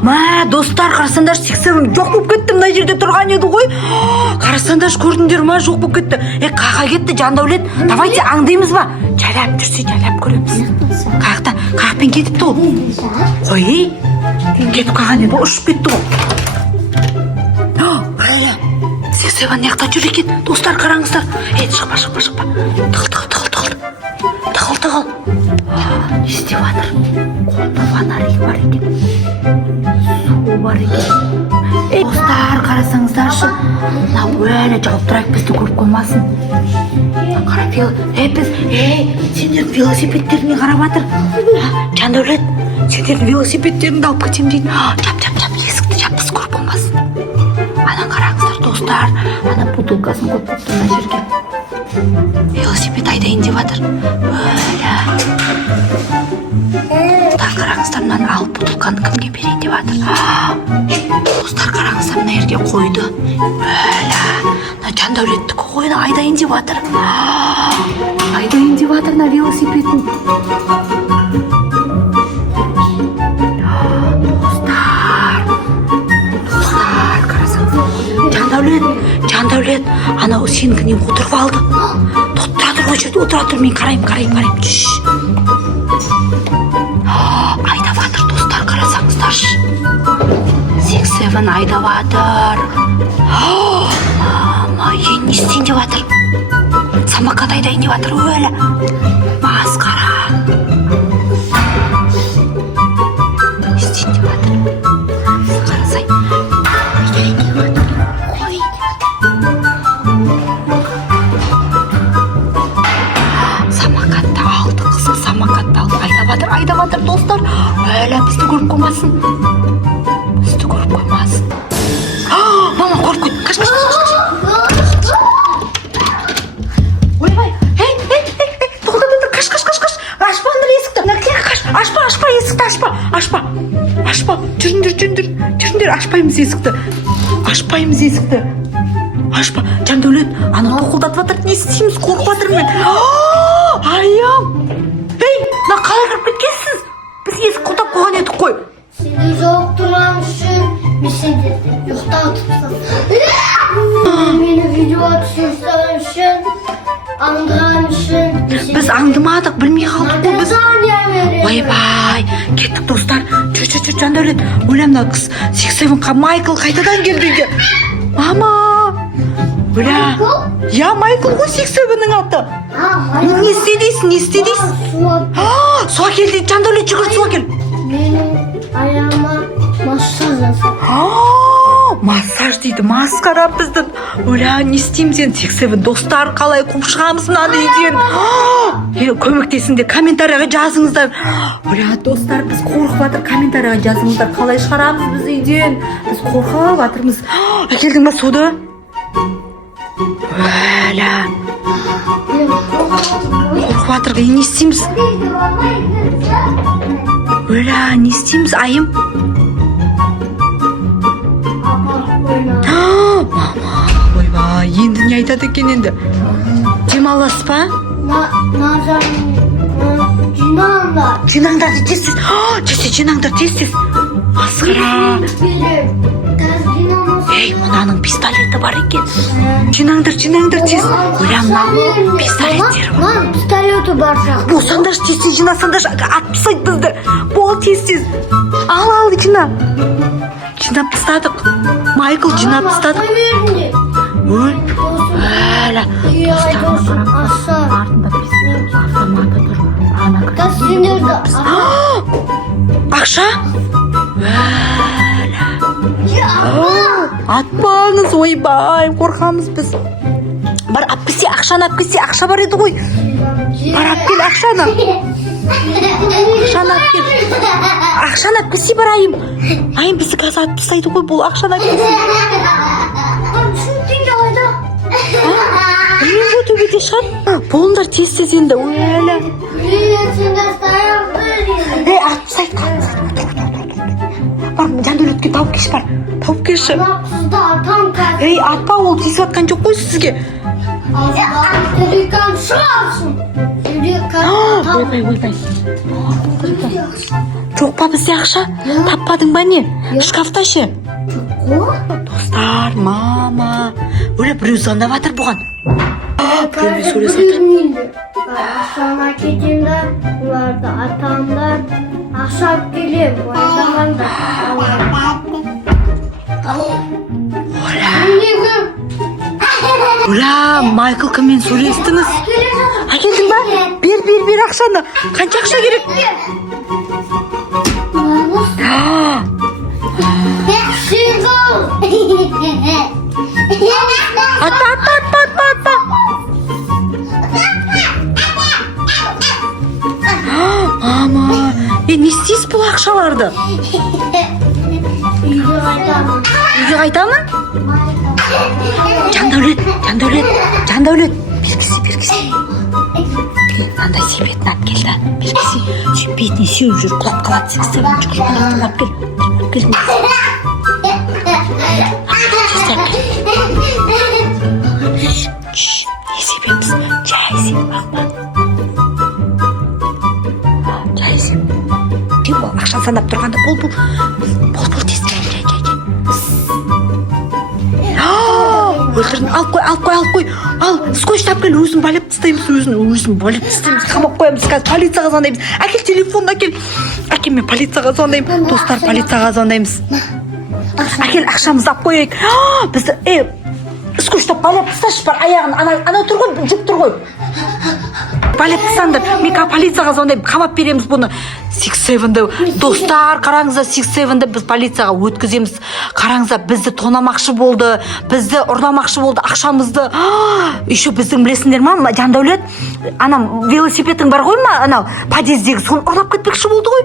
Ма, достар, қарасаңдар, сексеуім жоқ болып кетті, мына жерде тұрған еді ғой. Қарасаңдар, көрдіңдер ма, жоқ болып кетті. Қаға кетті, Жандәулет. Давайте аңдаймыз ба? Жайлап жүрсе, жайлап көреміз. Қаяқтан кетіпті ол. Қой, кетіп қалған еді, ұшып кетті ол. Сексеуім неқта жүр екен, достар, қараңыздар. Шықпа. Тығыл. Не істеп жатыр? Қолда фонарик бар екен. Су бар екен. Достар, қарасаңыздаршы. Мына өлі жауып тұрайық, бізді көріп қоймасын. Сендердің велосипедтеріне қарап жатыр. Жандәулет, сендердің велосипедтеріңді алып кетем дейді. Жап, есікті жап, біз көріп қоймасын. Ана қараңыздар, достар. Ана бутылкасын қойып қойыпты мына жерге. Велосипед айдайын деп жатыр. Қараңыздар, мынаны алып бутылканы кімге берейін деп жатыр. Достар, қараңыздар, мына жерге қойды. Мына Жандәулеттікі қойды, айдайын деп жатыр. Айдайын деп жатыр мына велосипедін. Достар, қарасаңыздар. Жандәулет, анау сенікінен отырып алды. Тұра тұр, ол жерде отыра тұр, мен қарайым. Айдап жатыр, достар, қарасаңыздаршы. Сексеуім айдап жатыр. Мама, не істейін деп жатыр? Самокат айдайын деп жатыр, өлі. Масқара. Не істейін деп жатыр? Қарасай. Айдайын деп жатыр. Самокатты алды, айдап жатыр, достар. Бізді көріп қоймасын. Мама, көріп қойды. Қаш. Ойбай, тоқта, қаш. Ашпа андыр есікті. Ашпа, есікті ашпа. Жүріңдер, ашпаймыз есікті. Ашпа, Жандәулет, ана тоқылдатып жатыр, не істейміз, қорқып жатыр мен. Айым. Мына қалай кіріп кеткенсіз? Біз есік құлдап қойған едік қой. Сенде жоқ тұрған үшін, мен сенде ұйықтап тұрсам. Мені видео түсірсен үшін, аңдыған үшін. Біз аңдымадық, білмей қалдық қой біз. Ойбай, кеттік, достар. Жүр, Жандәулет. Ойлам, мына қыз сексеуім Майкл қайтадан келді үйге. Мама. Майкл ғой сексеуімнің аты. Не істедейсің? Суға кел дейді, Жандәулет, жүгір, суға кел. Менің аяғыма массаж жасап. Массаж дейді, масқара біздің. Не істейміз енді, сексеуім достар, қалай қуып шығамыз мынаны үйден? Көмектесіңдер, комментарияға жазыңыздар. Достар, біз қорқып жатыр, комментарияға жазыңыздар, қалай шығарамыз біз үйден? Біз қорқып жатырмыз. Әкелдің ба суды? Қорқып жатыр, не істейміз? Не істейміз, айым? Мама, ойбай, енді не айтады екен енді? Демаласыз ба? Жинаңдар, тез. Масқара. Мынаның пистолеті бар екен. Жинаңдар, тез. Мынау пистолеттер бар. Пистолеті бар жақ. Болсаңдар, тез жинасаңдар, атып тастайды бізді. Бол, тез. Ал, жинап тастадық. Майкл, жинап тастадық. Ақша? Атпаңыз, ойбай, қорқамыз біз. Бар, ақшаны алып келсе, ақша бар еді ғой. Бар, алып кел ақшаны. Ақшаны алып келсе бар, айым. Айым бізді қазір атып тастайды ғой, бұл ақшаны алып келсе. Бұл төбеде шығар. Болыңдар, тез енді. Атып тастайды. Бар, Жандәулетке тауып кеш бар. Тауып кеші. Атпа, ол тесіп атқан жоқ қой сізге. Телефон шығарсын. Ойбай. Жоқ па бізде ақша? Таппадың ба не? Шкафта ше? Жоқ. Достар, мама. Өле біреу звондап жатыр бұған. Біреу сөйлесіп жатыр. Білмейді. Ақшаны кетемді, оларды атамдар. Ақша алып келем, ойламаңдар. Оля, Майкл кіммен сөйлестіңіз? Әкелдің ба? Бер ақшаны. Қанша ақша керек? Атпа. Мама, не істейсіз бұл ақшаларды? Үйге қайтамын? Жандәулет. Бергісі. Мынандай себетін алып келді. Бергісі. Сөйтіп бетіне сеуіп жүр, құлап қалады. Сексеуіп жүр, алып кел. Не себеміз? Жай себіп ақпа. Ол ақшаны санап тұрғанда бол тез. Өлтірдің, алып қой. Ал, скотч тап кел, өзін балеп тастаймыз, қамап қоямыз, қазір полицияға звондаймыз. Әкел телефон, әкел. Мен полицияға звондаймын. Достар, полицияға звондаймыз. Әкел, ақшамызды алып қояйық. Бізді, скотч тап балеп тасташы бар, аяғын, ана тұр ғой, жүк тұр ғой. Балеп тастаңдар, мен полицияға звондаймын, қамап береміз бұны. 6-7-ді, достар, қараңызда 6-7-ді біз полицияға өткіземіз. Қараңызда бізді тонамақшы болды, бізді ұрламақшы болды, ақшамызды. Еще біздің білесіңдер ма, Жандәулет, анам велосипедің бар ғой ма, анау подъездегі, соны ұрлап кетпекші болды ғой.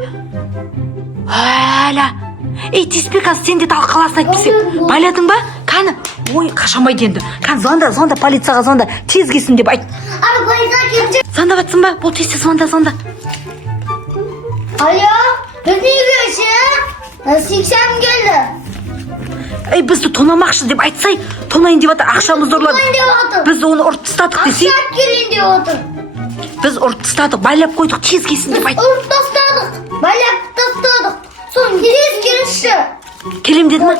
Әля, тиіспе қазір, сен де тал қаласын айтпесең. Байладың ба? Кәні, ой, қашамайды енді. Кәні, звонда, полицияға звонда, тез келсін деп айт. Звонда батсын ба? Бұл тезде звонда. Alo, biz ne görüşü? Siksem geldi. Бізді тонамақшы деп айтсай, тонайын деп жатыр, ақшамызды ұрлады. Біз оны ұрып тастадық десей. Ақша келейін деп отыр. Біз ұрып тастадық, байлап қойдық, тез келсін деп айт. Ұрып тастадық, байлап тастадық. Соң тез келші. Келем деді ма?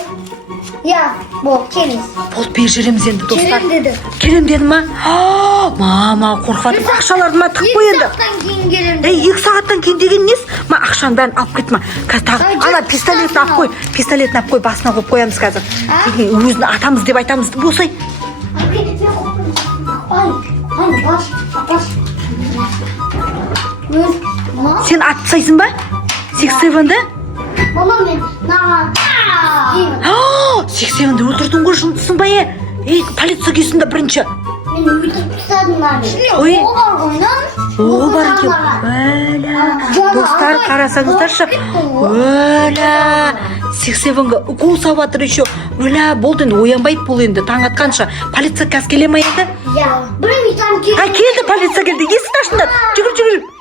Я, бол, келіңіз. Бол, бер жүреміз енді, достар. Келем деді. Келем деді ма? Мама, қорқыватыр, ақшаларды ма тық қой енді. 2 сағаттан кейін келем. 2 сағаттан кейін деген нес? Ақшаның бәрін алып кетма. Қазір тағы, ана пистолетін алып қой, басына қойып қоямыз қазір. Өзін атамыз деп айтамыз, болсай. Сен атсайсың ба? 6-7-ді? Мама, мен наған. 6-7-ді өлтірдің ғой, жұмтысың ба? Полиция келсін де бірінші. Мен өйтіп тұсадым abi. Ой. О бар қойнан. О бар екен. Достар, қарасаңыздаршы. 6-7-ге укол салып жатыр еще. Болды енді, оянбайды бұл енді, таң атқанша. Полиция қазір келе ма енді? Я. Бір витамин келді. Келді, полиция келді. Есікті ашыңдар. Жүгір.